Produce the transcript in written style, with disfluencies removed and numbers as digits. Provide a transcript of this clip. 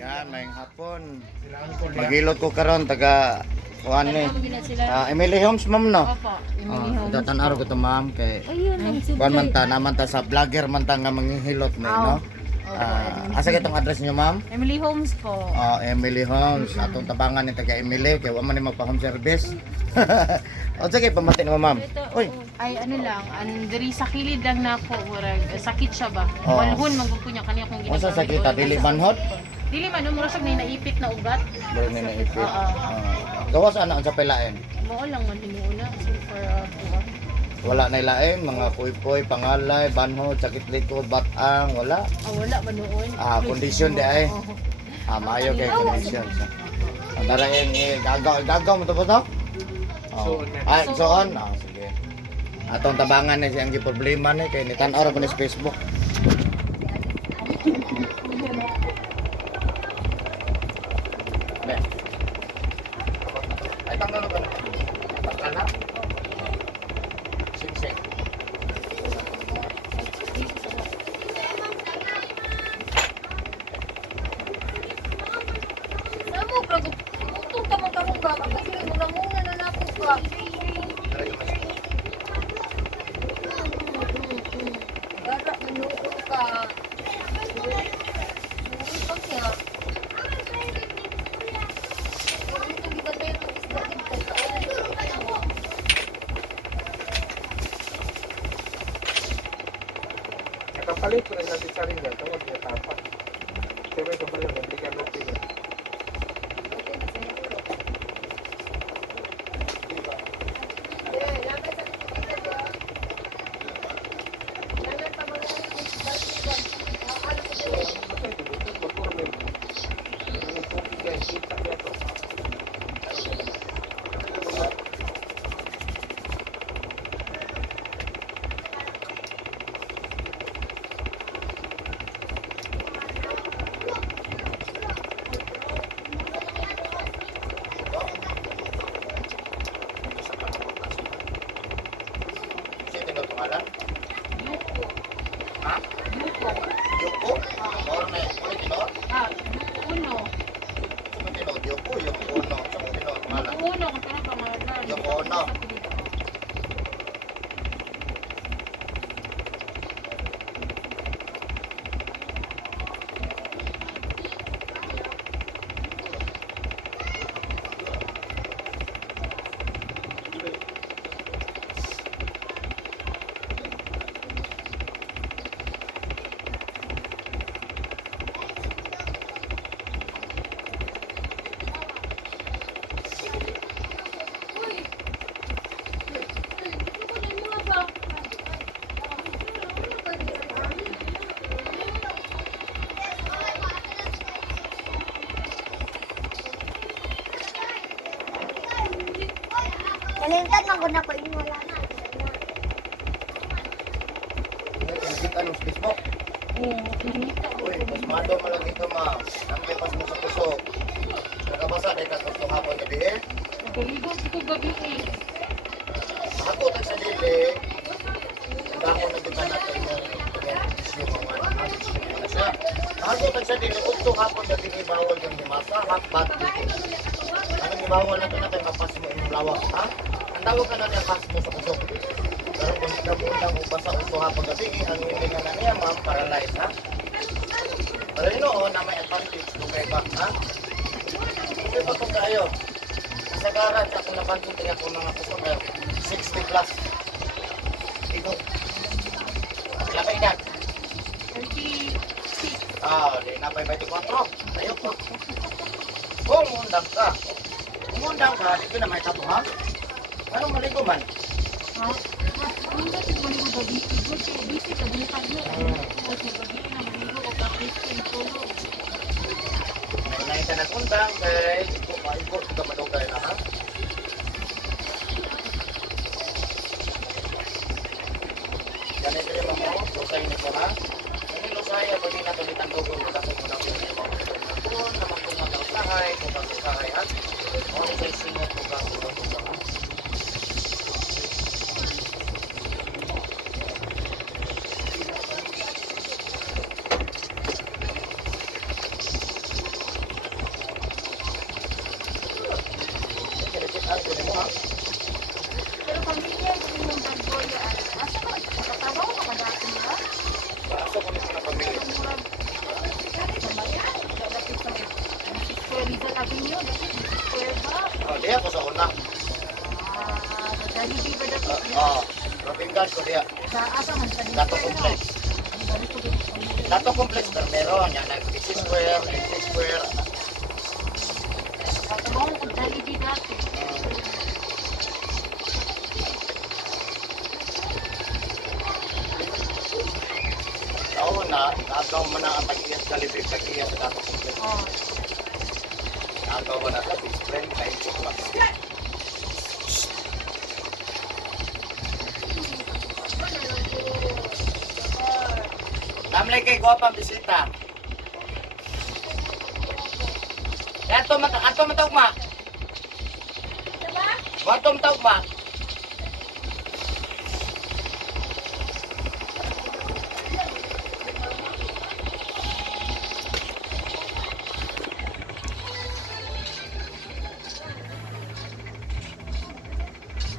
Yan, mayang hapon. Maghilot ko karon taga kuan ni. Emily Homes ma'am no. Opo, Emily Homes. Datan-araw ko to ma'am kay Ayun ang kuan man ta naman ta sa vlogger man ta nga manghihilot ni no. Asa kitong address niyo ma'am? Emily Homes po. Emily Homes. Atong tabangan ni taga Emily kay wa man ni magpa-home service. O sige pamati mo ma'am. Uy, Ay ano lang, diri sa kilid lang na ako, murag sakit siya ba? Oo. Walhon magud kunya kaniya kung ginagawa. unsa sakit ta dili manhod? Dili man mura siya na naipit na ugat. Bro ni naipit. Oo. Gawas ana unsa palain? Mao lang man hinuuna so for buwan. Wala na ilain, mga puy-puy, pangalay, banhod, sakit likod, batang, wala. Wala ba noon? Kondisyon di ay. Oo. Maayo kay kondisyon. Ang darayan gagaw mo to ba to? Ay, soon. Sige. Atong tabangan ni siyang problema ni kay nitan-aw ra pa ni sa Facebook. Ay tanggal ba na? Tanggal na? Singsing. Namo prago utong ka man karong ba kasi muna na nako ka. Gara manuot ka. Pag siya. Ito gibatay ito isda din kay Nakapalit ko na natin sa rin yan. Tawag niya tapat. Pero ito ba lang, hindi ka lupi na. Sino tinutungalan? Ha? Yuko? Or na tinod? Uno. Sino tinod? Yuko, Yuko uno. Sino tinod? Ngalan? Uno kung tanong pangalan. Yung uno. Kalingtan man gud nako inyo wala na. Nakikita ng Facebook. Uy, mas mado malagi ka ma. Ang pas mo sa puso. Nakabasa dahil ka itong hapon gabi eh. Nagaligo ko gabi eh. Ako tag sa dili. Dako na kita natin yung isyu mga na siya. Ako tag sa dili. Utong hapon gabi ibawal yung dimasa. Hakbat dito. Anong ibawal na ito natin mapas mo yung lawak ha? Ang tawag ka natin pas mo sa puso. Pero kung hindi ka mundang upasa utong hapon gabi, ang hindi nga na niya ma'am, paralyze ha? Pero yun o, na may advantage kung kayo ba, ha? Kung ba kung kayo? Kasagaran sa kung napansin tingnan ko mga customer, 60 plus. Ito. Sila pa edad? 36. Di na pa 24. Tayo po. Kung umundang ka, dito na may tapo, ha? Anong maligo man? Ha? Ang dati maligo gabi. Busy ka buntag mo. Kasi gabi na maligo ko practice ng tulog. May nahin ka nagundang, kay ibo, ito madugay na, ha? Ganito yung mga lusay nito, ha? Yung lusay, pag di natulitan ko kung nakasok mo na kung yung mga kung naman kung mga usahay, kung mga usahay, ha? Kung sa isingot, kung mga usahay. Rizal Avenue, dati, square ba? Oh, diya ko sa una. Sa Jollibee ba dati? Robingan ko diya. Sa asa man, sa Dato Square, no? complex. Dato complex pero meron yan. PC Square, PC Square. Katamawang kung Jollibee dati. Sa una, agaw man ang pag-iyas Jollibee, pag-iyas sa Dato complex. Oh, Agaw man ang best friend, kahit ko. Namlay kay Guwapang bisita. Ato matawag ma. Diba? Ato matawag ma.